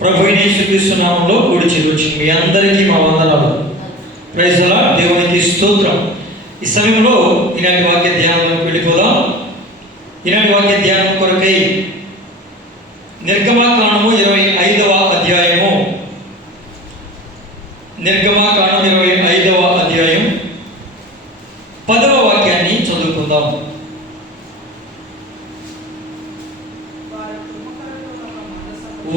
ప్రభువైన యేసుక్రీస్తు నామములో కూడి చేరొచ్చిన మీ అందరికీ మా వందనాలు. Praise the Lord. దేవునికి స్తోత్రం. ఈ సమయంలో ఈనాటి వాక్య ధ్యానంలోకి వెళ్ళిపోదాం. ఈనాటి వాక్య ధ్యానం కొరకై నిర్గమకాండము 25వ అధ్యాయము, నిర్గమకాండం 25వ అధ్యాయం 10వ వాక్యాన్ని చదువుకుందాం.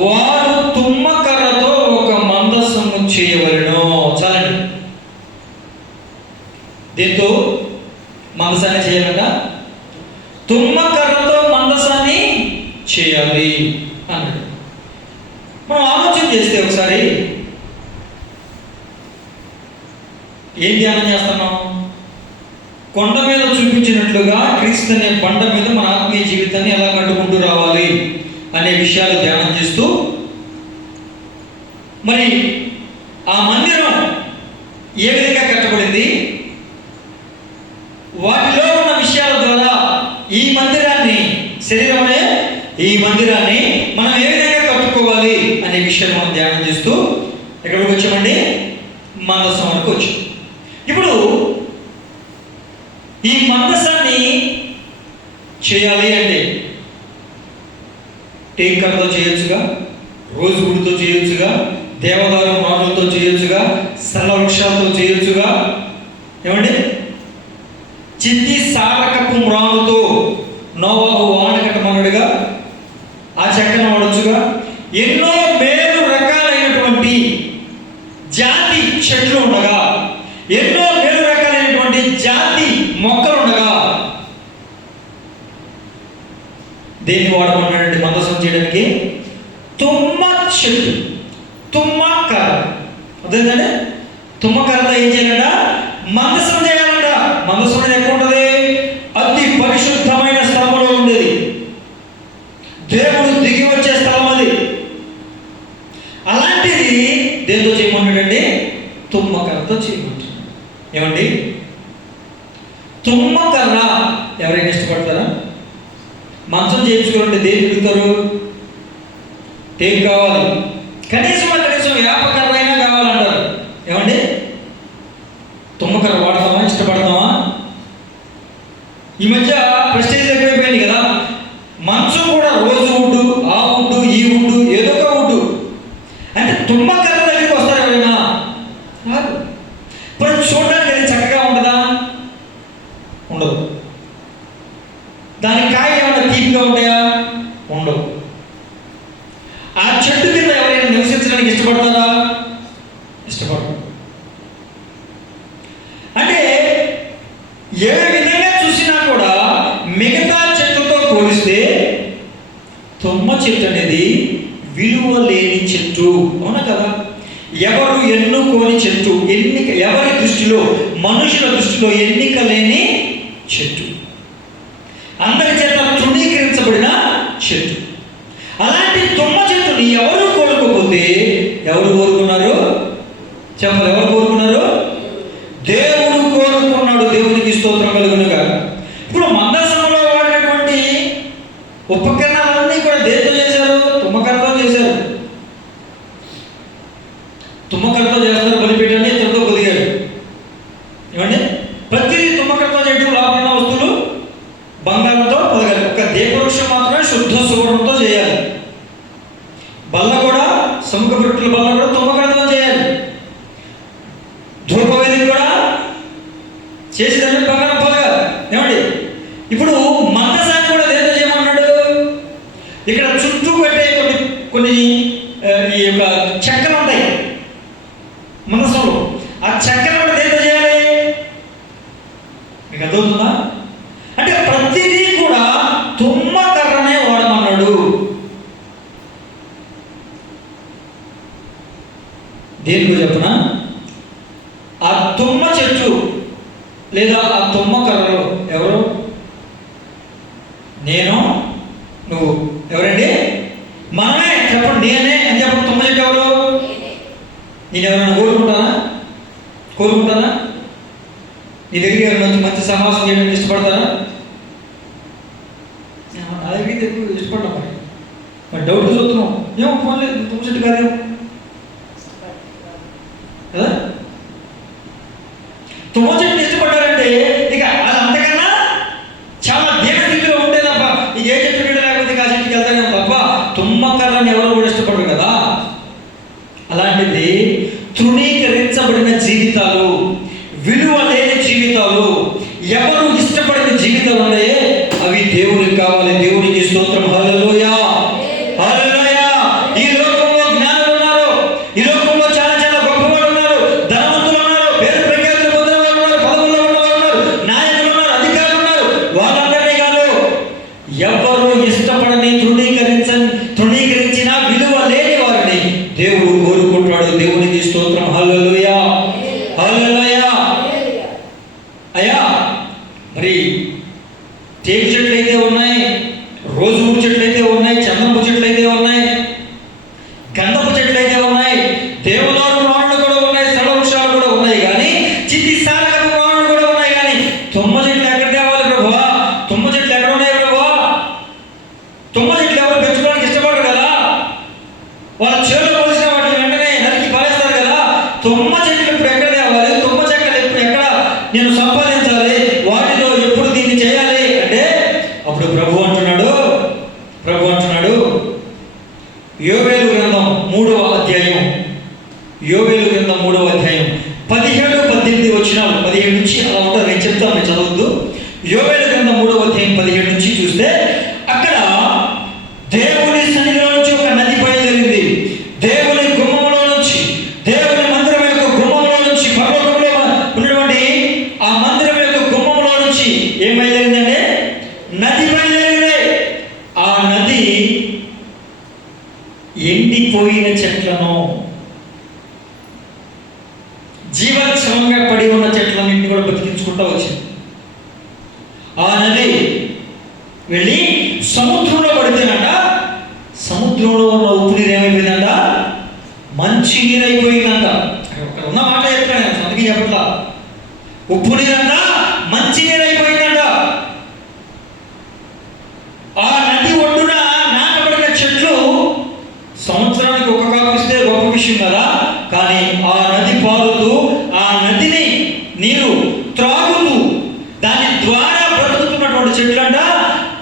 వారు తుమ్మకర్రతో ఒక మందసము చేయవలెను. చాలండి. దీంతో మందసాన్ని చేయాలంట. తుమ్మకర్రతో మందసాన్ని చేయాలి అన్నాడు. మనం ఆలోచన చేస్తే ఒకసారి ఏం ధ్యానం చేస్తున్నాం? కొండ మీద చూపించినట్లుగా క్రీస్తు అనే బండ మీద మన ఆత్మీయ జీవితాన్ని ఎలా కట్టుకుంటూ రావాలి అనే విషయాలు ధ్యానం చేస్తూ, మరి ఆ మందిరం ఏ విధంగా కట్టబడింది, వాటిలో ఉన్న విషయాల ద్వారా ఈ మందిరాన్ని, శరీరమే ఈ మందిరాన్ని మనం ఏ విధంగా కట్టుకోవాలి అనే విషయాలు మనం ధ్యానం చేస్తూ ఎక్కడికి వచ్చామండి? మందసం వరకు వచ్చాం. ఇప్పుడు ఈ మందసాన్ని చేయాలి అంటే టేకర్తో చేయొచ్చుగా, రోజు గుడితో చేయొచ్చుగా, దేవదారు మాటలతో చేయొచ్చుగా, సరళ వృక్షాలతో చేయొచ్చుగా, ఏమండి చిత్తి సారకపు మ్రానుతో నోవాహు వాన కట్టమన్నాడుగా, ఆ చెక్కను వాడొచ్చుగా. ఎన్నో మేలు రకాలైనటువంటి జాతి చెట్లు ఉండగా, ఎన్నో మేలు రకాలైనటువంటి జాతి మొక్కలు ఉండగా దేన్ని వాడమన్నాడండి మందసం చేయడానికి? తుమ్మ చెట్టు, తుమ్మకర్ర. అదేంటంటే తుమ్మకర్రతో ఏం చేయాలంట? మందసం చేయాలంట. మందసం అనేది ఎక్కడ ఉంటుంది? అతి పరిశుద్ధమైన స్థలంలో ఉండేది. దేవుడు దిగి వచ్చే స్థలం అది. అలాంటిది దేంతో చేయమంటాడండి? తుమ్మకర్రతో చేయమంటాడు. ఏమండి తుమ్మకర్ర ఎవరైనా ఇష్టపడతారా? మంచం చేయించుకోవాలంటే దేని తిరుగుతారు? టేక్ కావాలి, కనీసం వేపకర్ర అయినా కావాలంటారు. ఏమండి తుమ్మకర్ర వాడతామా? ఇష్టపడతామా? ఈ మధ్య ప్రెస్టేజ్ ఎక్కువైపోయింది కదా. మంచం కూడా రోజు వుడ్డు, ఆ వుడ్డు, ఈ వుడ్డు, ఏదో ఒక వుడ్డు. అంటే తుమ్మకర్ర దగ్గరికి వస్తారు ఎవరైనా? రాదు. ఇప్పుడు చూడడానికి అది చక్కగా ఉంటుందా? ఉండదు. దాని కాయ ఏమైనా తీపిగా ఉంటాయా? ఉండవు. ఆ చెట్టు కింద ఎవరైనా నివసించడానికి ఇష్టపడతారా? ఇష్టపడరు. అంటే ఏ విధంగా చూసినా కూడా మిగతా చెట్టుతో పోలిస్తే తుమ్మ చెట్టు అనేది విలువ లేని చెట్టు. అవునా కదా? ఎవరు ఎన్నుకోని చెట్టు, ఎన్నిక, ఎవరి దృష్టిలో, మనుషుల దృష్టిలో ఎన్నిక లేని చెట్టు, అందరి చేత తృణీకరించబడిన చెట్టు. అలాంటి తుమ్మ చెట్టుని ఎవరు కోరుకోకపోతే ఎవరు కోరుకున్నారు? చెప్పాలి. ఎవరు కోరుకున్నారు? దేవుడు కోరుకున్నాడు. దేవునికి స్తోత్రం కలుగునుగా. ఇప్పుడు మందసంలో వాడినటువంటి ఉపకరణాలన్నీ కూడా దేంతో చేశారు? తుమ్మకర్రతో చేశారు. తుమ్మకర్రతో చేస్తారు. బలిపీఠాన్ని ఇతరుతో పొదిగారు. ఏమండి ప్రతిదీ తుమ్మకర్రతో చేయడం. లోపల వస్తువులు బంగారంతో పొదగాలి. ఒక దీపవృక్షం మాత్రమే శుద్ధ సువర్ణంతో చేయాలి. బల్ల కూడా, సముఖ రొట్టెల బల్ల కూడా తుమ్మకర్రతో చేయాలి. ధూపవేది కూడా చేసేదాన్ని బంగారం పొదగాలి. ఏమండి ఇప్పుడు మందసాన్ని కూడా దేంతో చేయమన్నాడు? ఇక్కడ చుట్టూ పెట్టే కొన్ని ఈ యొక్క చక్కెర ఉంటాయి మందసంలో. ఆ చక్కెర కూడా దేంతో చేయాలి? మీకు అర్థమవుతుందా? అంటే ప్రతిదీ కూడా తుమ్మకర్రనే వాడమన్నాడు. దేనికో చెప్పనా? ఆ తుమ్మ చెట్టు లేదా ఆ తుమ్మకర్రలో ఎవరు? నేను, నువ్వు. ఎవరండి? మనమే. చెప్పండి. నేనే అని చెప్పండి. తుమ్మ చెట్టు ఎవరు? నేను ఎవరైనా కోరుకుంటారా? నీ దగ్గరికి ఎవరైనా మంచి సమాసం చేయడానికి ఇష్టపడతారా? నా దగ్గరికి ఇష్టపడ్డా. మరి డౌట్ చూస్తున్నాం. ఏమో ఫోన్లే తుమ్మ చెట్టు కాదు కదా. తుమ్మ చెట్టుని ఇష్టపడ్డారంటే ఇక అది అంతకన్నా చాలా దీన స్థితిలో ఉంటే తప్ప ఇక ఏ చెట్టు నీడ లేకపోతే ఆ చెట్టుకి వెళ్తానే తప్ప తుమ్మ కర్రని ఎవరు కూడా ఇష్టపడరు కదా. అలాంటిది తృణీకరించబడిన జీవితాలు, విలువ లేని జీవితాలు, ఎవరు ఇష్టపడిన జీవితాలు ఉన్నాయే అవి దేవునికి కావాలి. దేవునికి స్తోత్రం. హల్లెలూయా, హల్లెలూయా. ఈ లోకంలో జ్ఞానులు ఉన్నారు, ఈ లోకంలో చాలా చాలా గొప్పవాళ్ళు ఉన్నారు, ధనవంతులు ఉన్నారు, పేరు ప్రఖ్యాతులు పొందిన వాళ్ళు ఉన్నారు, పదవుల్లో ఉన్నవాళ్ళు ఉన్నారు, నాయకులు ఉన్నారు, అధికారులు ఉన్నారు. వాళ్ళందరినీ కాదు, ఎవరు ఇష్టపడని తృణీకరించిన విలువ లేని వారిని దేవుడు కోరుకుంటాడు. దేవునికి స్తోత్రం. హల్లెలూయా, హల్లెలూయా. అయ్యా మరి టేకు చెట్లు అయితే ఉన్నాయి, రోజు ఊరు చెట్లు అయితే ఉన్నాయి, చందనపు చెట్లు అయితే ఉన్నాయి, గంధపు చెట్లు అయితే ఉన్నాయి, దేవదారు మానులు కూడా ఉన్నాయి, స్థల వృక్షాలు కూడా ఉన్నాయి, కానీ చిత్తి సారకపు మానులు కూడా ఉన్నాయి. కానీ తుమ్మ చెట్లు ఎక్కడ తేవాలి ప్రభువా? తుమ్మ చెట్లు ఎక్కడ ఉన్నాయి ప్రభువా? తుమ్మ చెట్లు ఎవరు పెంచుకోవడానికి ఇష్టపడరు కదా. వాళ్ళ చేలో పోసిన వాటిని వెంటనే నరికి పారేస్తారు కదా. తుమ్మ చెట్లు ఇప్పుడు ఎక్కడ తేవాలి? తుమ్మ చెట్లు ఇప్పుడు ఎక్కడ నేను సంపాదించాలి? వాటిలో ఎప్పుడు దీన్ని చేయాలి అంటే అప్పుడు ప్రభు అంటున్నాడు యోవేలు గ్రంథం 3వ అధ్యాయం, యోవేలు గ్రంథం 3వ అధ్యాయం 17-18 వచనాలు, 17 నుంచి అలా ఉంటారు. నేను చెప్తాను, నేను చదవద్దు. యోవేలు గ్రంథం 3వ అధ్యాయం 17 నుంచి చూస్తే అక్కడ దేవుని సన్నిధిలో నుంచి ఒక నది బయలుదేరింది. దేవుని గుమ్మంలో నుంచి, దేవుని మందిరం యొక్క గుమ్మంలో నుంచి, పర్వతంలో ఉన్నటువంటి ఆ మందిరం యొక్క గుమ్మంలో నుంచి ఏం బయలుదేరిందంటే నది బయలుదేరింది. ఆ నది ఎండిపోయిన చెట్లను, జీవక్షమంగా పడి ఉన్న చెట్లన్నింటినీ కూడా బతికించుకుంటూ వచ్చింది. ఆ నది వెళ్ళి సముద్రంలో పడితేనంట, సముద్రంలో ఉన్న ఉప్పు నీరు ఏమైపోయిందంట? మంచి నీరు అయిపోయిందంట. అక్కడ ఉన్న మాట చెప్తాను, అందుకే చెప్పట్లా. ఉప్పు నీరంట మంచి నీరు అయిపోయిందంట. ఆ నది ఒడ్డున నాటబడిన చెట్లు సంవత్సరానికి ఒక కాపు ఇస్తే గొప్ప విషయం కదా. కానీ ఆ నది పారుతూ, ఆ నదిని నీరు త్రాగుతూ, దాని ద్వారా బ్రతుకుతున్నటువంటి చెట్లంట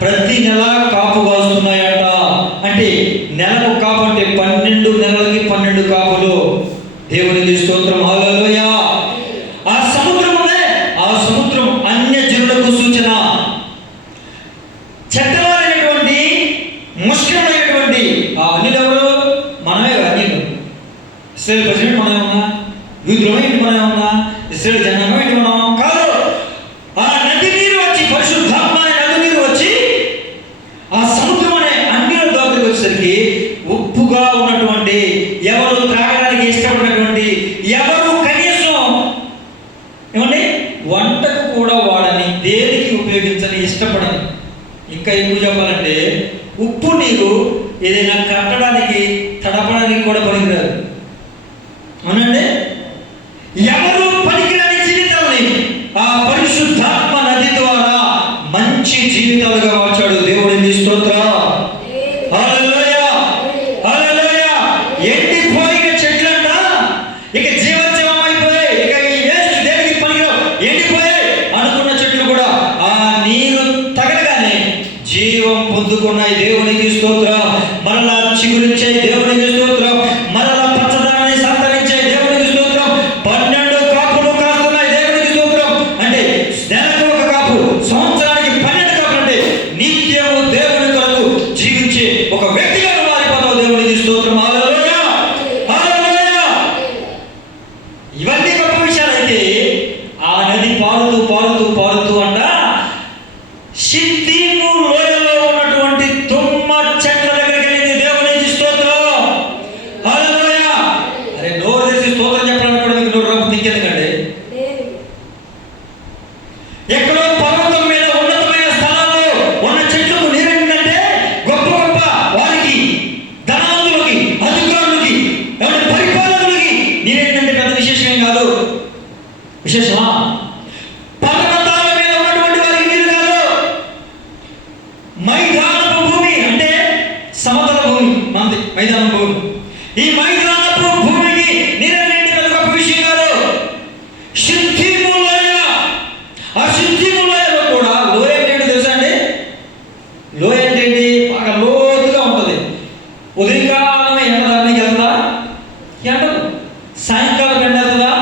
ప్రతి నెల కాపు కాస్తున్నాయంట. అంటే నెలకు కాపు అంటే 12 నెలలకి 12 కాపులు. దేవునికి స్తోత్రం. హల్లెలూయా. ఆ సముద్రం ఉందే, ఆ సముద్రం అన్యజనులకు సూచన. చెడ్డవారైనటువంటి, ముష్కరైనటువంటి ఆ అన్యులు ఎవరు? మనమే. అన్యులు ఇశ్రాయేల్ ప్రజలు మనమే ఉన్నా, యూదులమే ఇంటి మనమే ఉన్నా, ఇశ్రాయేల్ జనాంగం ఇంటి మనం కాదు. ఆ నది నీరు వచ్చి, పరిశుద్ధాత్మ అనే నది నీరు వచ్చి ఆ సముద్రం అనే అన్యుల దగ్గరికి వచ్చేసరికి ఉప్పుగా ఉన్నటువంటి, ఎవరు త్రాగడానికి ఇష్టపడినటువంటి, ఎవరు కనీసం ఏమండి వంటకు కూడా వాడని, దేనికి ఉపయోగించని, ఇష్టపడని, ఇంకా ఎక్కువ చెప్పాలంటే ఉప్పు నీరు ఏదైనా కట్టడానికి, తడపడానికి కూడా పనికిరాదు. అవునండి. ఎవరు పనికిరాని జీవితాన్ని ఆ పరిశుద్ధాత్మ నది ద్వారా మంచి జీవితాలుగా మార్చాడు. దేవుడిని స్తోత్రం. హల్లెలూయా, హల్లెలూయా. ఎండిపోయిన చెట్లంట ఇక జీవోత్సవం అయిపోయాయి, ఇక ఈ వేస్ట్ దేనికి పనికిరావు, ఎండిపోయాయి అనుకున్న చెట్లు కూడా ఆ నీరు తగలగానే జీవం పొందుకున్నాయి. దేవునికి స్తోత్రం. మరలా చిగురించాయి. దేవునికి స్తోత్రం. మరలా పచ్చదనాన్ని సంతరించాయి. దేవునికి స్తోత్రం. 12 కాపులు కాస్తున్నాయి. దేవునికి స్తోత్రం. అంటే నెలకు ఒక కాపు, సంవత్సరానికి 12 కాపులు. అంటే నిత్యము దేవుని కొరకు జీవించే ఒక వ్యక్తిగా మారిపోతావు. దేవునికి స్తోత్రం. హల్లెలూయా, హల్లెలూయా. ఇవన్నీ గొప్ప విషయాలైతే ఆ నది పారుతూ పారుతూ పారుతూ అంట షిత్తీము లోయలో ఉన్నటువంటి తుమ్మ చెట్ల దగ్గరికి వెళ్ళింది. దేవునికి స్తోత్రం. మైదానం భూమి. ఈ మైదానపు భూమికి నీరెండి పెద్ద గొప్ప విషయం కాదు. షిత్తీము లోయ. ఆ షిత్తీము లోయలో కూడా లోయ ఏంటంటే తెలుసా అండి? లోయ ఏంటండి? బాగా లోతుగా ఉంటుంది. ఉదయకాలం ఎండ దానికి వెళ్తుందా? ఎండదు. సాయంకాలం ఎండ వెళ్తుందా?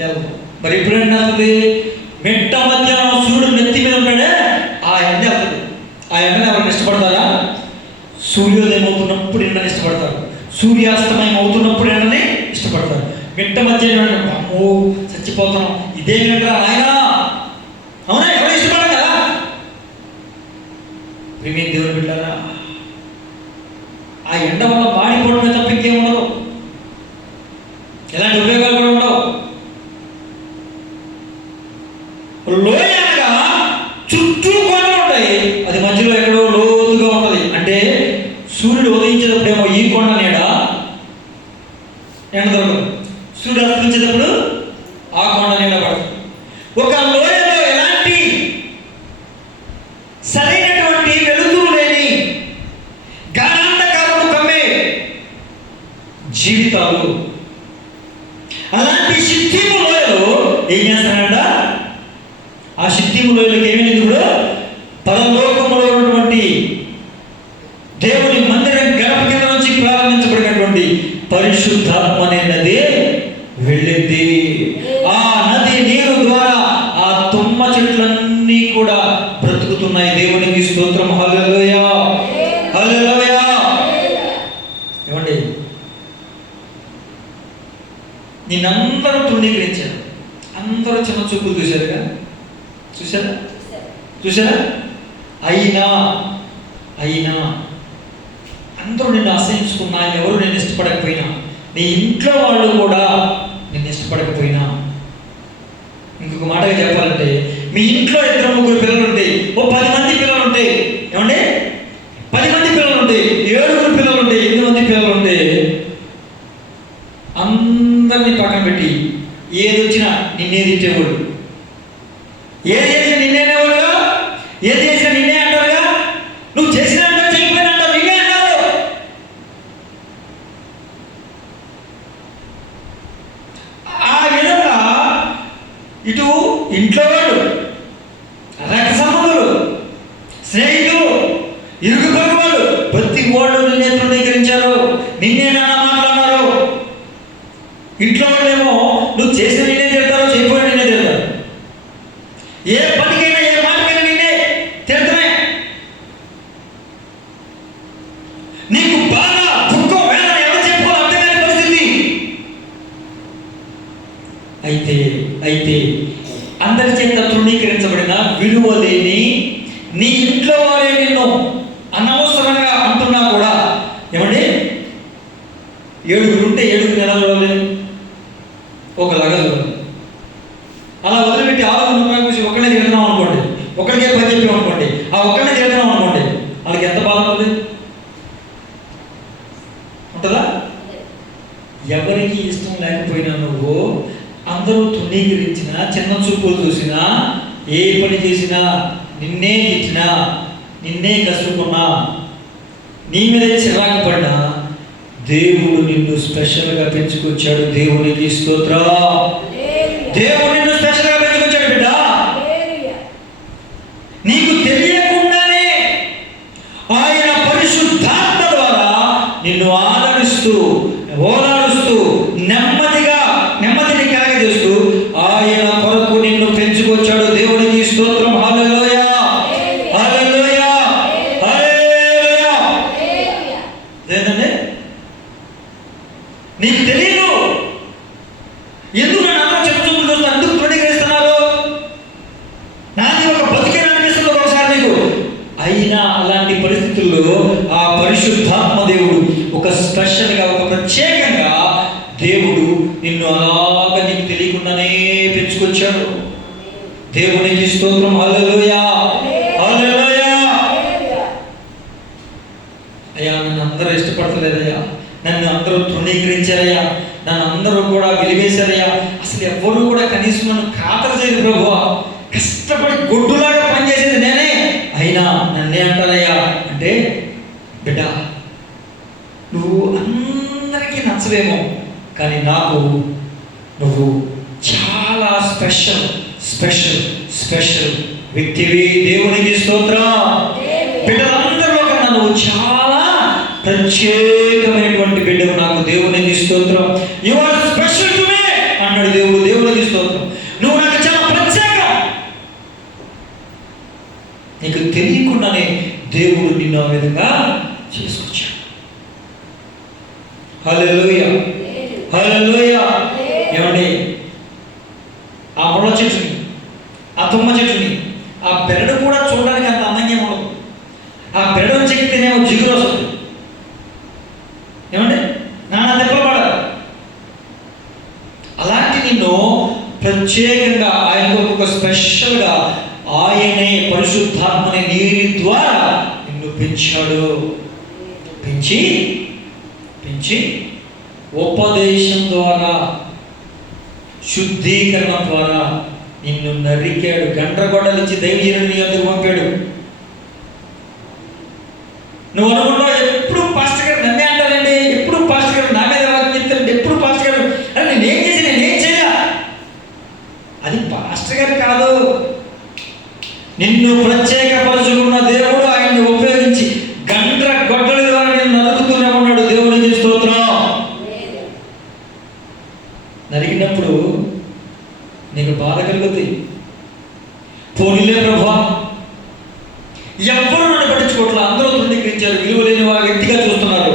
వెళ్తుంది. మరి ఎప్పుడు ఎండ వెళ్తుంది? మెట్ట మధ్యాహ్నం సూర్యుడు నెత్తి మీద ఉంటాడే ఆ ఎండ వెళ్తుంది. ఆ ఎండను ఎవరైనా ఇష్టపడతారా? సూర్యోదయం అవుతున్నప్పుడు ఎండని ఇష్టపడతారు. సూర్యాస్తమయం అవుతున్నప్పుడు ఎండని ఇష్టపడతారు. మెట్ట మధ్యాహ్నం అమ్మో చచ్చిపోతున్నాం ఇదే ఎండ ఆయన, అవునా? ఎవరు ఇష్టపడరు కదా. ప్రేమ దేవుని బిడ్డారా, ఆ ఎండ వల్ల మాడిపోవడమే తప్ప ఇంకేముండదు. ఎలాంటి ఉపయోగాలు కూడా ఉండవు. లోయ అనగా చుట్టూ కొండలు ఉంటాయి, అది మధ్యలో ఎక్కడో లోతుగా ఉంటుంది. అంటే సూర్యుడు ఉదయించేటప్పుడేమో ఈ కొండ నీడ ఎండ దొరకదు, సూర్యుడు అస్తమించేటప్పుడు ఆ కొండ నీడ పడదు. ఒక లోయలో ఎలాంటి సరైనటువంటి వెలుతురు లేని గాఢాంధకారము కమ్మే జీవితాలు. అలాంటి షిత్తీము లోయలో ఏం చేస్తానంట? ఆ షిత్తీము లోయలోకి ఏమైంది? ఇప్పుడు పరలోకములో ఉన్నటువంటి దేవుని మందిరం గడప కింద నుంచి ప్రారంభించబడినటువంటి పరిశుద్ధాత్మ అనే నది వెళ్ళింది. ఆ నది నీరు ద్వారా ఆ తుమ్మ చెట్లన్నీ కూడా బ్రతుకుతున్నాయి. దేవునికి స్తోత్రం. హల్లెలూయా, హల్లెలూయా. ఏమండి, నిన్నందరూ తృణీకరించారు. అందరూ చిన్న చూపులు చూశారుగా, చూసారా? అయినా అందరూ నిన్ను అసహించుకున్నా, ఎవరు నేను ఇష్టపడకపోయినా, నీ ఇంట్లో వాళ్ళు కూడా నిన్ను ఇష్టపడకపోయినా, ఇంకొక మాటగా చెప్పాలంటే మీ ఇంట్లో 2-3 పిల్లలు ఉంటే, ఓ 10 మంది పిల్లలు ఉంటే, ఏమండి 10 మంది పిల్లలు ఉంటే, 7 పిల్లలు ఉంటే, 8 మంది పిల్లలు ఉంటే, అందరినీ పక్కన పెట్టి ఏది వచ్చినా నిన్నే తిట్టేవాడు, ఏది చేసినా నిన్నే అనేవాడుగా, ఏది చేసినా నిన్నే అంటారుగా. నువ్వు చేసిన అంటావు, చేయకపోయినా అంటావు, నిన్నే అంటావు. ఆ విధంగా ఇటు ఇంట్లో వాళ్ళు, రక్త సంబంధులు, స్నేహితులు, ఇరుగు పొరుగు వాళ్ళు, ప్రతి వాళ్ళు నిన్నే తృణీకరించారు, నిన్నే నాన్న మాట్లాడినారు. ఇంట్లో వాళ్ళేమో నువ్వు చేసిన నిన్నే తిడతారు, చేయకపోయినా నిన్నే తిడతారు. ఏ పనికైనా ఏ మాటకైనా నిన్నే తిడతామే. నీకు బాధ, దుఃఖం, వేదన ఎవరు చెప్పుకోవాలి అర్థం కాని పరిస్థితి. అయితే అందరి చేత తృణీకరించబడిన విలువ లేని నీ ఇంట్లో వారే నిన్ను అనవసరంగా అంటున్నా కూడా, ఏమండి 7 ఉంటే 7 ఎలా చూడలేదు? ఒకలాగా చూడాలి. అలా వదిలిపెట్టి 6 రూపాయలు కూర్చి ఒక్కడే తిడుతున్నాం అనుకోండి, ఒక్కడికే పని చెప్పాం అనుకోండి, ఆ ఒక్కడే తిడుతున్నాం అనుకోండి, వాళ్ళకి ఎంత బాధ ఉంటుంది? ఉంటుందా? ఎవరికి ఇష్టం లేకపోయినా నువ్వు అందరూ తృణీకరించినా, చిన్న చూపులు చూసినా, ఏ పని చేసినా, నిన్నే తిట్టినా, నిన్నే కసురుకున్నా, నీ మీద చిరాకు పడినా, దేవుడు నిన్ను స్పెషల్గా పెంచుకొచ్చాడు. దేవునికి స్తోత్రం. దేవుడు నిన్ను స్పెషల్గా పెంచుకొచ్చాడు బిడ్డ. నీకు తెలియకుండానే ఆయన పరిశుద్ధాత్మ ద్వారా నిన్ను ఆదరిస్తూ, ఓదారుస్తూ, నెమ్మదిని కలగజేస్తూ ఆయన కొరకు నిన్ను పెంచుకొచ్చాడు. దేవునికి స్తోత్రం. హల్లెలూయా, హల్లెలూయా, హల్లెలూయా. ఏంటండి? నీకు తెలియదు ఎందుకు నన్ను అందరూ చెప్పులు చూస్తున్నారు, ఎందుకు తృణీకరిస్తున్నారు, నాది ఒక బతికే అనిపిస్తుంది ఒకసారి నీకు. అయినా అలాంటి పరిస్థితుల్లో ఆ పరిశుద్ధాత్మ దేవుడు ఒక స్పెషల్గా, ఒక ప్రత్యేకంగా దేవుడు నిన్ను అలాగా నీకు తెలియకుండానే పెంచుకొచ్చాడు. దేవునికి స్తోత్రం. హల్లెలూయా, హల్లెలూయా. అయ్యా, నన్ను అందరూ ఇష్టపడతలేదయ్యా, నన్ను అందరూ తృణీకరించారయ్యా, నన్ను అందరూ కూడా వెలివేశారయ్యా, అసలు ఎవ్వరూ కూడా కనీసం నన్ను ఖాతరు చేయదు ప్రభువా, కష్టపడి గొడ్డులాగా పనిచేసేది నేనే, అయినా నన్నే అంటారయ్యా అంటే, బిడ్డ నువ్వు రాక్షసువేమో, కానీ నాకు నువ్వు చాలా స్పెషల్ స్పెషల్ స్పెషల్ వ్యక్తివి. దేవునికి స్తోత్రం. బిడ్డలందరిలో కన్నా నువ్వు చాలా ప్రత్యేకమైనటువంటి బిడ్డవు నాకు. దేవునికి స్తోత్రం. You are special to me అన్నాడు దేవుడు. దేవునికి స్తోత్రం. నువ్వు నాకు చాలా ప్రత్యేకం. నీకు తెలియకుండానే దేవుడు నిన్ను ఆ విధంగా చేసుకొచ్చాడు. హల్లెలూయా, హల్లెలూయా. ఏమండి, ఆ ముళ్ళ చెట్టుని, ఆ తుమ్మ చెట్టుని, ఆ బెరడు కూడా చూడడానికి అంత అందంగా ఉండదు. ఆ బెరడు చెక్కితేనేమో జిగురు వస్తుంది. ఏమండి, నాన్న దెబ్బలు పడదు. అలాంటి నిన్ను ప్రత్యేకంగా ఆయన ఒక స్పెషల్గా ఆయనే పరిశుద్ధాత్మని నీరి ద్వారా నిన్ను పెంచాడు. పెంచి పెంచి ఉపదేశం ద్వారా, శుద్ధీకరణ ద్వారా నిన్ను నరికాడు. గండ్రగొడ్డలు ఇచ్చి దైవజనుడిని నీ వద్దకు పంపాడు. నువ్వు అనుకుంటావు ఎప్పుడు పాస్టర్ గారు నన్నే అంటారండి, ఎప్పుడు పాస్టర్ గారు నా మీద చెప్తారండి, ఎప్పుడు పాస్టర్ గారు అని. నేనేం చేసి నేనేం చేయాల? అది పాస్టర్ గారు కాదు. నిన్ను ప్రత్యేకపరచుకున్న దేవుడు ఆయన్ని ఉపయోగించి గండ్రగొడ్డల ద్వారా నిన్ను నరుకుతూనే ఉన్నాడు. దేవుడికి స్తోత్రం. నరికినప్పుడు నీకు బాధ కలుగుతుంది. పోనీలే ప్రభా, ఎవ్వరు నన్ను పట్టించుకోవట్లా, అందరూ తృణీకరించారు, విలువ లేని వ్యక్తిగా చూస్తున్నారు.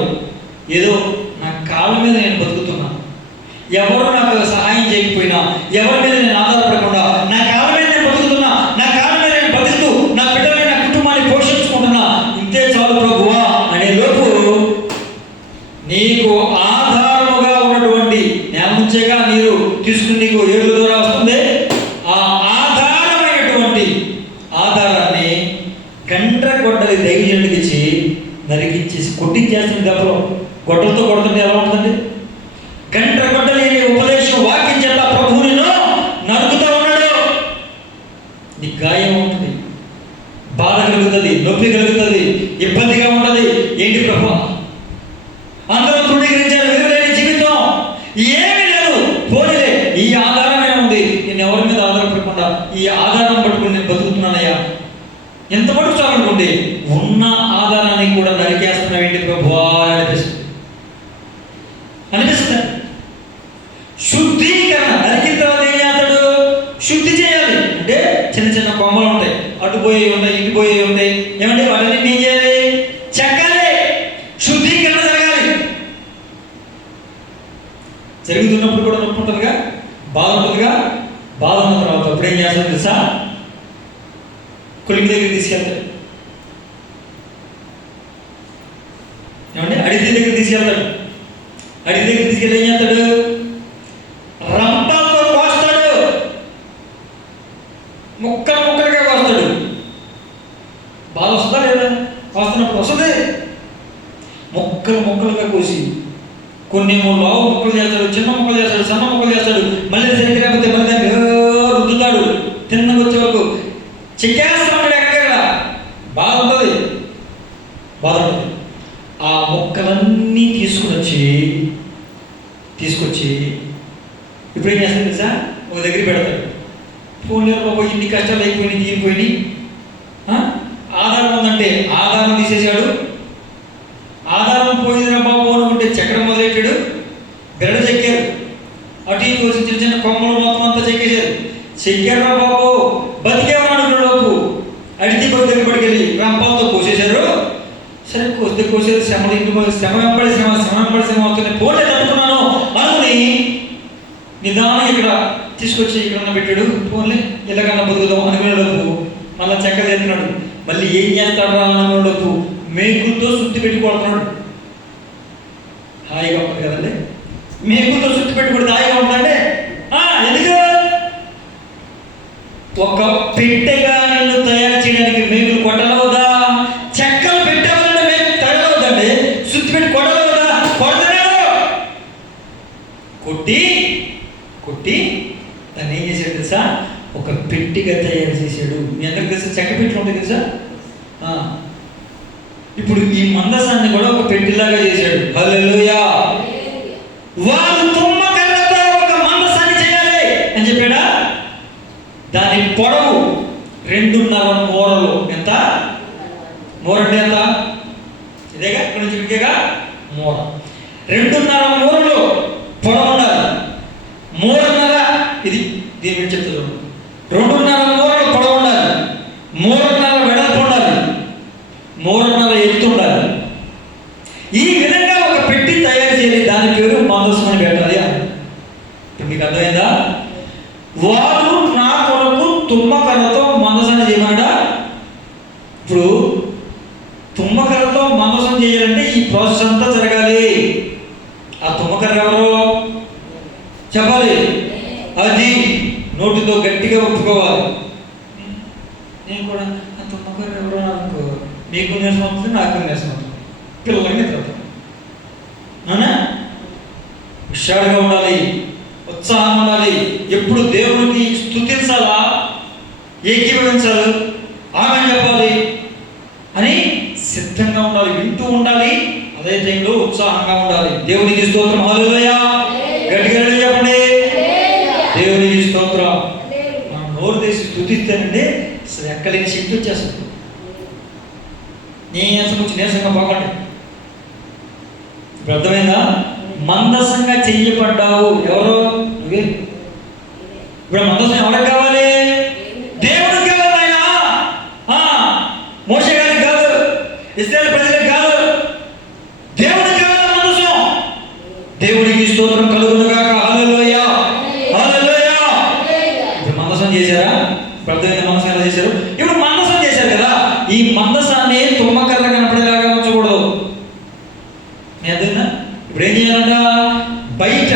ఏదో నా కాళ్ళ మీద నేను బతుకుతున్నా, ఎవరు నాకు సహాయం చేయకపోయినా, ఎవరి మీద నేను ఆధారపడకుండా నా కాళ్ళ మీద నేను బతుకుతున్నా, నా కాళ్ళ మీద నేను బతుకుతూ నా బిడ్డలని, నా కుటుంబాన్ని పోషించుకుంటున్నా, ఇంతే చాలు ప్రభువా అనే లోపు నీకు ఆధారముగా ఉన్నటువంటి నేల నుంచేగా నీరు తీసుకుని నీకు ఏడుల ద్వారా వస్తుంది. ఆ ఆధారమైనటువంటి ఆధారాన్ని గండ్రగొడ్డలి దైవజనుడికి ఇచ్చి నరికించేసి కొట్టించేస్తుంది. దెబ్బలో గొడ్డలతో కొడుతుంటే ఎలా ఉంటుందండి? గండ్రగొడ్డలి అనే ఉపదేశం వాక్యం చేత ప్రభువు నిన్ను నరుకుతూ ఉన్నాడు. నీకు గాయం ఉంటుంది, బాధ కలుగుతుంది, నొప్పి కలుగుతుంది, ఇబ్బందిగా ఉంటుంది. ఏంటి ప్రభు, అందరూ తృణీకరించారు, విలువలేని జీవితం, ఏమీ లేదు, పోనీలే ఈ ఆధారమే ఉంది, నేను ఎవరి మీద ఆధారపడకుండా ఈ ఆధారం పట్టుకుని నేను బతుకుతున్నానయ్యా. ఎంత పడుకు చాలనుకోండి, ఉన్న ఆధారాన్ని కూడా నరికేస్తున్నావు ఏంటి ప్రభువా అనిపిస్తుంది. శుద్ధీకరణ నరికిన తర్వాత ఏం చేస్తాడు? శుద్ధి చేయాలి. అంటే చిన్న చిన్న కొమ్మలు ఉంటాయి, అటు పోయి ఉంటాయి, ఇటు పోయి ఉంటాయి. ఏమంటే వాటిని ఏం చేయాలి? చెక్కాలి. శుద్ధీకరణ జరగాలి. జరుగుతున్నప్పుడు కూడా నొప్పి ఉంటుందిగా, బాధ ఉంటుందిగా. బాధ ఉన్న తర్వాత అప్పుడు ఏం చేస్తాడు తెలుసా? కొలిమి దగ్గర తీసుకెళ్తాడు. ఏమంటే అడిగి దగ్గర తీసుకెళ్తాడు. అడిగి దగ్గర తీసుకెళ్ళి ఏం చేస్తాడు? రంపాలతో కోస్తాడు. ముక్కలు ముక్కలుగా కోస్తాడు. బాధ వస్తుందా లేదా? కోస్తున్నప్పుడు వస్తుంది. ముక్కలు ముక్కలుగా కోసి కొన్ని లావు ముక్కలు చేస్తాడు, చిన్న ముక్కలు చేస్తాడు, సన్న ముక్కలు చేస్తాడు. మళ్ళీ సరిగ్గా లేకపోతే మళ్ళీ దాన్ని రుద్దుతాడు. తిన్నగా వచ్చే వరకు చెక్కేస్తా ఉంటాడు. ఎక్కడ బాధ ఉంటుంది, బాధ ఉంటుంది. ఆ ముక్కలన్నీ తీసుకొచ్చి ఇప్పుడు ఏం చేస్తాడు తెలుసా? ఒక దగ్గర పెడతాడు. ఫోన్లో బాబు ఇన్ని కష్టాలు అయిపోయినాయి, తీరిపోయినాయి, ఆధారం ఉందంటే ఆధారం తీసేసాడు. ఆధారం పోయిందిరా బాబు అనుకుంటే చక్రం మొదలెట్టాడు. గరడ చెక్కారు, అటు ఇటు వచ్చి చిన్న చిన్న కొమ్మలు మొత్తం అంతా చెక్కేశారు. చెక్కారా బాబు బతికేమన్నాడు లోపు అడిగి దగ్గర పడికెళ్ళి రంపాలతో కోసేశారు. సరే కోసారు. శ్రమలు ఇంటి శ్రమ వెంబడి శ్రమ అవుతుంది. పోలే తట్టుకున్నాను అనుకుని నిదానం ఇక్కడ తీసుకొచ్చి ఇక్కడ పెట్టాడు. పోన్లే ఎలాగన్నా బతుకుదాం అనుకునేలోపు మళ్ళీ చెక్క తెస్తున్నాడు. మళ్ళీ ఏం చేస్తాడు అనుకునేలోపు మేకులతో సుత్తి పెట్టి కొడుతున్నాడు. హాయిగా ఉంటుంది కదండి, మేకులతో సుత్తి పెట్టి కొడితే హాయిగా ఉంటుందండి. ఎందుకు? ఒక పెట్టెగా నిన్ను తయారు చేయడానికి మేకులు కొట్టలవుదా? చెక్కలు పెట్టాలంటే మేకులు తయారవుదండి. సుత్తి పెట్టి కొట్టలవుదా? కొడతాడు. కొట్టి దాన్ని ఏం చేశాడు తెలుసా? ఒక పెట్టిగా తయారు చేశాడు. మీ అందరికి తెలుసా చెక్క పెట్టెలు ఉంటాయి తెలుసా? ఇప్పుడు ఈ మందసాన్ని కూడా ఒక పెట్టిలాగా చేశాడు. హల్లెలూయా. వారు తుమ్మకర్రతో ఒక మందసాన్ని చేయాలి అని చెప్పాడా. దాని పొడవు 2.5 మూరలు. ఎంత మూర అంటే ఎంత? ఇదేగా, ఇక్కడ నుంచి ఇక్కడికేగా మూర. 2.5 మూరలు పొడవు ఉండాలి. 3.5 ఇది దీని గురించి చెప్తారు. 2.5 మూరలు పొడవు ఉండాలి. 3.5 వెడల్పు ఉండాలి. 3.5 ఎత్తు ఉండాలి. ఈ విధంగా ఒక పెట్టి తయారు చేయాలి. దాని పేరు మందసం అని పెట్టాలి. ఇప్పుడు మీకు అర్థమైందా? వారు నా కొరకు తుమ్మకర్రతో మందసాన్ని చేయమన్నాడా. ఇప్పుడు తుమ్మకర్రతో మందసం చేయాలంటే ఈ ప్రాసెస్ అంతా జరగాలి. ఆ తుమ్మకర్ర ఎవరు చెప్పాలి. అది నోటితో గట్టిగా ఒప్పుకోవాలి. నేను కూడా ఆ తుమ్మకర్ర ఎవరు అనుకో, నీకు నీరసం అవుతుంది, నాకు నీరసం అవుతుంది, పిల్లలకి నిద్రపోతాం. అవునా? హుషారుగా ఉండాలి, ఉత్సాహం ఉండాలి. ఎప్పుడు దేవునికి స్తుతించాలా, ఏకీభవించాలి, ఆమె చెప్పాలి అని సిద్ధంగా ఉండాలి, వింటూ ఉండాలి. అదే టైంలో ఉత్సాహంగా ఉండాలి. దేవునికి స్తోత్రం. హల్లెలూయా. గట్టిగా చెప్పండి, దేవునికి స్తోత్రం. మనం నోరు తీసి స్తుతిస్తానంటే అసలు ఎక్కలేని శక్తి వచ్చేస్తుంది. నీరసం వచ్చి నీరసంగా పోకండి. ఇప్పుడు అర్థమైందా? మందసంగా చెయ్యబడ్డావు. ఎవరు? నువ్వే. ఇప్పుడు మందసం ఎవరికి కావాలి? దేవుడికి కావాలి. ఆయన మోషే గారికి కాదు, ఇశ్రాయేలు ప్రజలకు కాదు, దేవుడికి కావాలి మందసం. దేవుడికి స్తోత్రం కలుగును గాక. హల్లెలూయా, హల్లెలూయా. ఇప్పుడు మందసం చేశారా? ఇప్పుడు అర్థమైందా మందసం ఎలా చేశారు? ఇప్పుడు మందసం చేశారు కదా, ఈ మందసాన్ని తుమ్మకర్ర కనపడేలాగా ఉంచకూడదు. మీ అర్థమైందా? ఇప్పుడు ఏం చేయాలంట? బయట,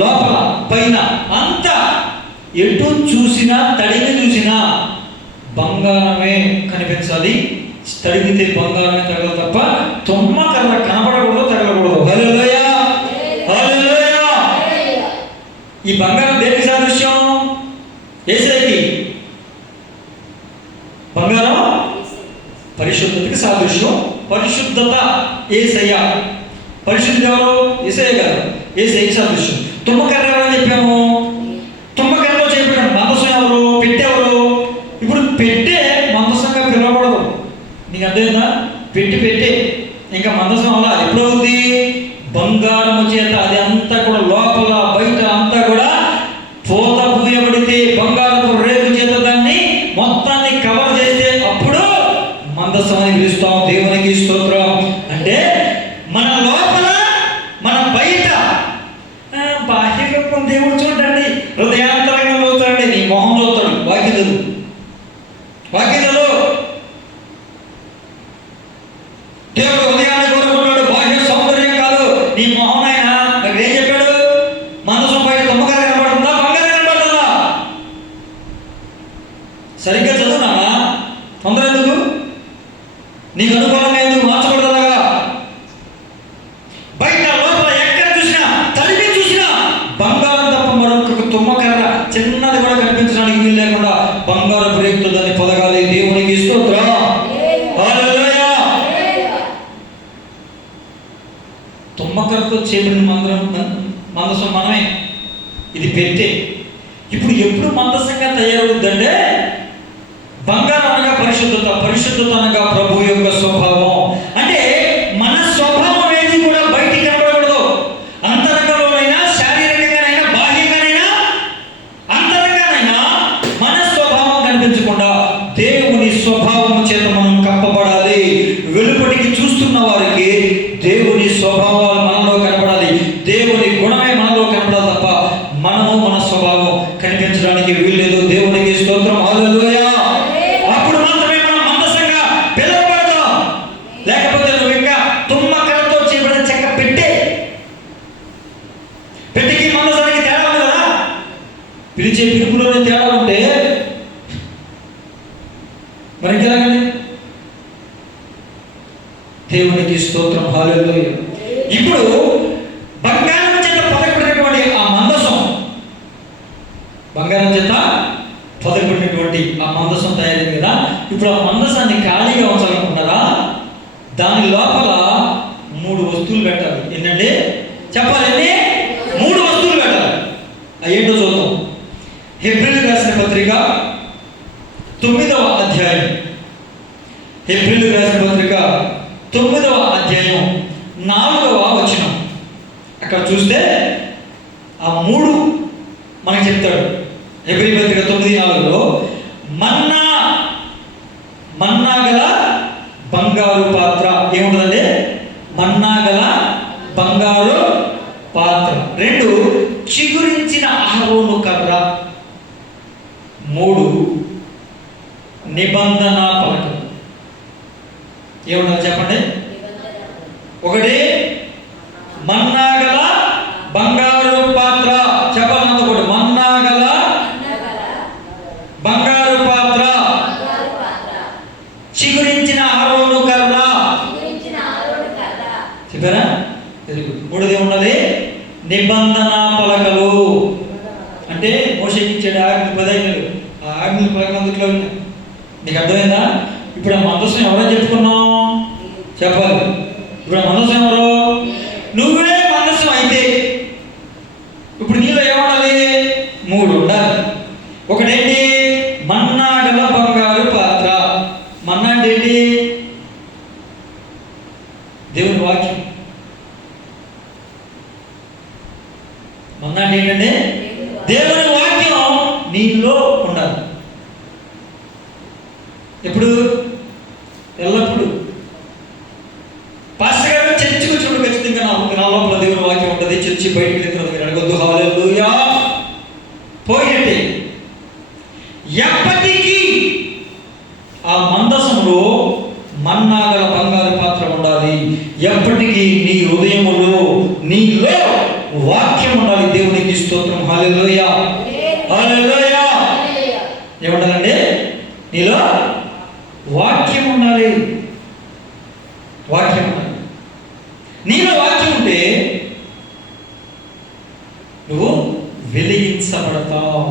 లోపల, పైన అంతా ఎటు చూసినా, తడిమి చూసినా బంగారమే కనిపించాలి. తడిమితే బంగారమే తగలదు తప్ప తుమ్మకర్ర కనపడకూడదు, తగలకూడదు. హల్లెలూయా, హల్లెలూయా. ఈ బంగారం దేనికి సాదృశ్యం? యేసయ్యకి. బంగారం పరిశుద్ధతకి సాదృశ్యం. పరిశుద్ధత యేసయ్య. పరిశుద్ధుడు ఎవరు? యేసయ్య గారు. యేసయ్యకి సాదృశ్యం. తుమ్మకర్ర ఎవరని చెప్పాము? తుమ్మకర్రలో చెప్పాడు. మందసం ఎవరు? పెట్టెవరు? ఇప్పుడు పెట్టే మందసంగా పిలవకూడదు. నీకు అర్థమైందా? పెట్టే ఇంకా మందసం వల్ల ఎప్పుడు అవుతుంది? బంగారం చేత అది అంతా కూడా లోపల బయట అంతా కూడా పూత పూయబడితే బంగారపు రేపు చేత దాన్ని మొత్తాన్ని కవర్ చేస్తే అప్పుడు మందసం అని పిలుస్తాం. దేవునికి స్తోత్రం. అంటే మన లోపల, మన బయట బాహ్యంగా దేవుడు చూడండి, హృదయాంతరంగా చూస్తాడండి. నీ మొహం చూస్తాడు. వాక్యలు దేవుడు హృదయాన్ని కోరుకుంటాడు, బాహ్య సౌందర్యం కాదు. నీ మొహం ఆయన ఏం చెప్పాడు? మందసం బయట తుమ్మకర్ర కనబడుతుందా, బంగారం కనబడుతుందా? సరిగ్గా చదువునామా? తొందర ఎందుకు? నీకు అనుకూలంగా ఎందుకు మార్చకూడదులాగా? బయట లోపల ఎక్కడ చూసినా, తడిపి చూసినా బంగారం తప్ప మరొక తుమ్మకర్ర చిన్నది కూడా కనిపించడానికి వీలు లేకుండా బంగారం రేపుతో దాన్ని పొదగాలి. దేవునికి స్తోత్రం. హల్లెలూయా. తుమ్మకర్రతో చేయబడిన మందసం మనమే. ఇది పెట్టే. ఇప్పుడు ఎప్పుడు మందసంగా తయారవుద్దంటే బంగారం అనగా పరిశుద్ధత, పరిశుద్ధత అనగా ప్రభు యొక్క స్వభావం. అంటే మన స్వభావం ఏది కూడా బయటికి కనబడకూడదు. అంతరంగంలోనైనా, శారీరకంగానైనా, బాహ్యంగానైనా, అంతరంగానైనా మన స్వభావం కనిపించకుండా దేవుని స్వభావం చేత మనం కప్పబడాలి. వెలుపటికి చూస్తున్న వారికి దేవుని స్వభావాలు మనలో కనపడాలి. దేవుని గుణమే మనలో కనపడాలి తప్ప మనము మన స్వభావం కనిపించడానికి వీల్లేదు. దేవునికి స్తోత్రం. హల్లెలూయా. అప్పుడు మాత్రమే మనం మందసంగా పిలువబడతాం. లేకపోతే నువ్వు ఇంకా తుమ్మకర్రతో చేయబడిన చెక్క పెట్టికి మందసానికి తేడా ఉంది కదా. పిలిచే పిలుపులోనే తేడా ఉంటే మరి ఇంకెలాగండి? దేవునికి స్తోత్రం. హల్లెలూయా. ఇప్పుడు బంగారం చేత పొదగబడినటువంటి ఆ మందసం, బంగారం చేత పొదగబడినటువంటి ఆ మందసం తయారైంది కదా. ఇప్పుడు ఆ మందసాన్ని ఖాళీగా ఉంచాలనుకుంటారా? దాని లోపల 3 వస్తువులు పెట్టాలి. ఏంటంటే చెప్పాలండి? అక్కడ చూస్తే ఆ 3 మనకు చెప్తాడు. హెబ్రీ పత్రిక 9:4లో మన్నా గల బంగారు పాత్ర ఏముంటుందంటే మన్నా గల బంగారు పాత్ర. 2 చిగురించిన అహరోను కర్ర. 3 నిబంధన పలక. ఏముంటుంది చెప్పండి? 1 మన్నా గల బంగారు పాత్ర. చెప్పాలంత కూడా మన్నా గల బంగారు పాత్ర, చిగురించిన అహరోను కర్ర. చెప్పారా? 3 ఉన్నది నిబంధన పలకలు. అంటే మోషేకి ఇచ్చాడు ఆజ్ఞ 10 ఆజ్ఞలు. ఆ ఆజ్ఞలు పలకలు అందులో ఉన్నాయి. నీకు అర్థమైందా? ఇప్పుడు ఆ మందసం ఎవరో చెప్పుకున్నాం చెప్పాలి. ఇప్పుడు ఆ మందసం ఎవరు? నువ్వే మందసం అయితే ఇప్పుడు నీలో ఏముండాలి? 3 ఉండాలి. ఒకటేంటి? మన్నా గల బంగారు పాత్ర. మన్నా అంటే ఏంటి? దేవుని వాక్యం. మన్నా అంటే ఏంటంటే దేవుని వాక్యం నీలో ఉండాలి. ఎప్పుడు? ఎల్లప్పుడు. పాస్టర్ గారు చర్చికి చూడు ఖచ్చితంగా నా లోపల దేవుని వాక్యం ఉంటుంది. చర్చి బయటికి వెళ్తున్నది మీరు అడగొద్దు. హల్లెలూయా. పోయినట్టే. ఎప్పటికీ ఆ మందసంలో మన్నా గల బంగారు పాత్ర ఉండాలి. ఎప్పటికీ నీ హృదయములో నీలో వాక్యం ఉండాలి. దేవునికి స్తోత్రం. హల్లెలూయా, హల్లెలూయా. ఏముండాలండి? నీలో వాక్యం ఉండాలి. వాక్యం ఉండాలి. నీలో వాక్యం ఉంటే నువ్వు వెలిగించబడతావు.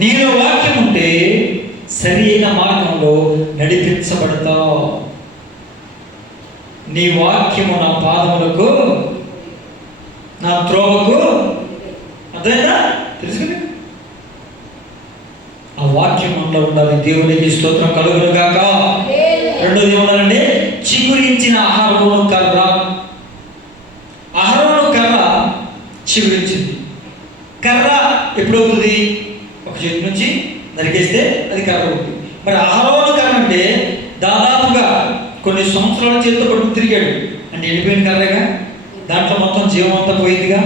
నీలో వాక్యం ఉంటే సరైన మార్గంలో నడిపించబడతావు. నీ వాక్యము నా పాదములకు నా త్రోవకు. అర్థమైందా? తెలుసుకుని ఆ వాక్యం మనలో ఉండాలి. దేవునికి స్తోత్రం కలుగును గాక. 2ది ఏమన్నారండి? చిగురించిన అహరోను కర్ర. అహరోను కర్ర చిగురించింది. కర్ర ఎప్పుడవుతుంది? ఒక చేతి నుంచి నరికేస్తే అది కర్ర అవుతుంది. మరి అహరోను కర్ర అంటే దాదాపుగా కొన్ని సంవత్సరాల చేతితో పట్టుకు తిరిగాడు. అంటే ఎండిపోయిన కర్రగా, దాంట్లో మొత్తం జీవం అంతా పోయిందిగా.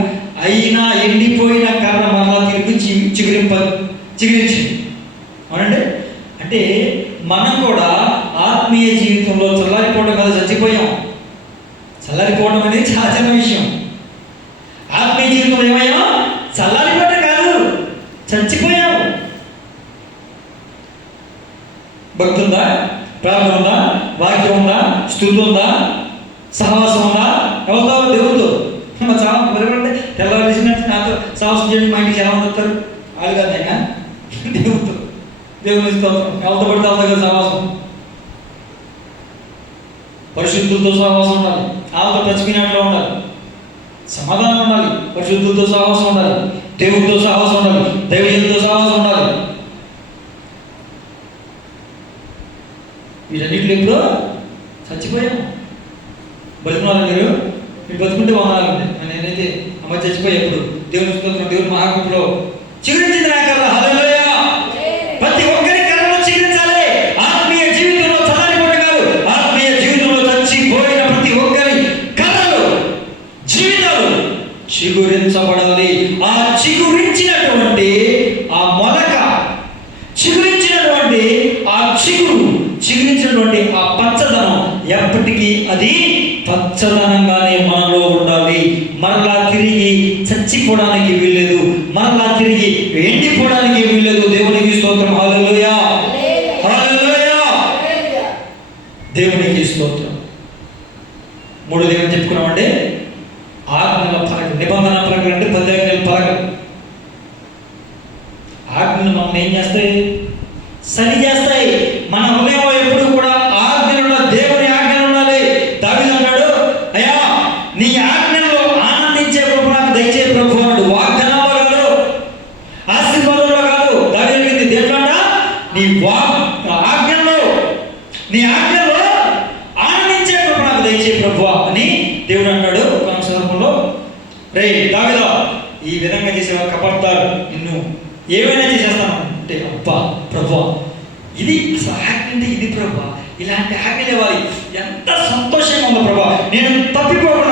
అయినా ఎండిపోయిన కర్ర మరలా తిరిగి చిగురించింది. అవునండి? అంటే మనం కూడా ఆత్మీయ జీవితంలో చల్లారిపోవడం కదా, చచ్చిపోయాం. చల్లారిపోవడం అనేది చాలా చిన్న విషయం. ఆత్మీయ జీవితంలో ఏమయ్యాం? చల్లారిపోవడం కాదు, చచ్చిపోయాం. భక్తి ఉందా? ప్రార్థన ఉందా? వాక్యం ఉందా? స్తుతి ఉందా? సహవాసం ఉందా? ఎవరితో? దేవుడితో. చాలా బలపడి తెల్లవారు నాతో సహవాసం చేయండి. మా ఇంటికి ఎలా వస్తారు? వాళ్ళు కాదా? దేవుడితో. దేవుని స్తోత్రం. ఎవరితో పడితే అవుతా కదా సహవాసం. పరిశుద్ధులతో సహవాసం ఉండాలి. వాళ్ళతో టచ్పినట్లో ఉండాలి. సమాధానం ఉండాలి. పరిశుద్ధులతో సహవాసం ఉండాలి. దేవుడితో సహవాసం ఉండాలి. దైవజనులతో సహవాసం ఉండాలి. వీటన్నిటిలో ఎప్పుడు చచ్చిపోయాం. బతుకున్నారా మీరు? బతుకుంటే బాగున్నారండి. నేనైతే అమ్మ చచ్చిపోయా. ఎప్పుడు దేవుని స్తోత్రం. దేవుని మహాకృపలో చిగురించింది నా కర్ర. హల్లెలూయా. ప్రతి ఒక్కరి కర్రలో చిగురించాలి. ఆత్మీయ జీవితంలో చల్లారిపోవడం కాదు, ఆత్మీయ జీవితంలో చచ్చిపోయిన ప్రతి ఒక్కరి కర్రలు, జీవితాలు చిగురించబడాలి. ఆ చిగురించినటువంటి ఆ మొలక, చిగురించినటువంటి ఆ చిగురించినటువంటి ఆ పచ్చదనం ఎప్పటికీ అది పచ్చదనంగానే మనలో ఉండాలి. మరలా తిరిగి చచ్చిపోవడానికి వీల్లేదు, మరలా తిరిగి ఎండిపోవడానికి వీల్లేదు. దేవునికి స్తోత్రం. హల్లెలూయా, హల్లెలూయా. దేవునికి స్తోత్రం. 3 దేవుని చెప్పుకున్నామంటే ఆజ్ఞల పలక. నిబంధన పలకలు అంటే 10 ఆజ్ఞల పలక. ఆజ్ఞలు మనం ఏం చేస్తాయి? సరి చేస్తాయి. మన హృదయంలో ఎప్పుడు కూడా ఆజ్ఞలు, దేవుని ఆజ్ఞలు ఉండాలి. దావీదు అన్నాడు, అయ్యా నీ ఆజ్ఞలో ఆనందించే ప్రభు నాకు దయచే ప్రభు అన్నాడు. వాగ్దానంలో కాదు, ఆశీర్వాదంలో కాదు. దావీదు అడిగింది దేంట్లో? నీ ఆజ్ఞలో, నీ ఆజ్ఞలో ఆనందించే ప్రభు నాకు దయచే. దయచేయి ప్రభువా అని దేవుడు అన్నాడు ఒక సందర్భంలో. రే దావీదా, ఈ విధంగా చేసే కపడతారు, నిన్ను ఏమైనా చేసేస్తాను అంటే, అబ్బా ప్రభువా, ఇది అసలు ఆజ్ఞ అంటే ఇది ప్రభువా, ఇలాంటి ఆజ్ఞలు ఇవ్వాలి, ఎంత సంతోషంగా ఉందో ప్రభా, నేను తప్పిపోకూడదు